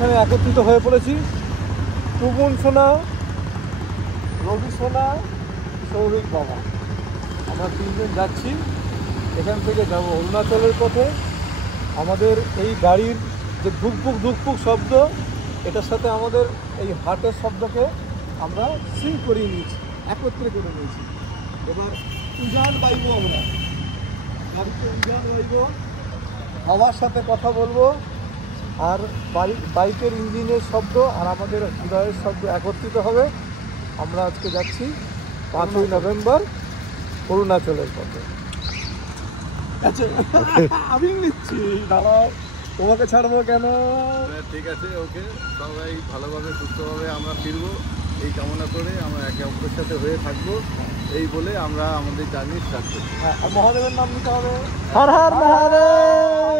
এখানে একত্রিত হয়ে পড়েছি। টুকুন সোনা, রবি সোনা, সৌভিক বাবা, আমরা তিনজন যাচ্ছি। এখান থেকে যাব অরুণাচলের পথে। আমাদের এই গাড়ির যে ধুকপুক শব্দ, এটার সাথে আমাদের এই হার্টের শব্দকে আমরা সিঙ্ক করিয়ে নিয়েছি, একত্রে করে নিয়েছি। এবার উজান বাইব, আমরা গাড়িতে উজান বাইব, হাওয়ার সাথে কথা বলবো, আর বাইকের ইঞ্জিনের শব্দ আর আমাদের হৃদয়ের শব্দ একত্রিত হবে। আমরা আজকে যাচ্ছি 5ই নভেম্বর অরুণাচলের পথে। আচ্ছা, আমি নিচ্ছি, দাঁড়াও, তোমাকে ছাড়বো কেন? ঠিক আছে, ওকে, সবাই ভালোভাবে সুস্থভাবে আমরা ফিরবো এই কামনা করে আমরা একে অপরের সাথে হয়ে থাকবো, এই বলে আমরা আমাদের জার্নি স্টার্ট করি। হ্যাঁ, আর মহাদেবের নাম নিতে হবে। হর হর মহাদেব।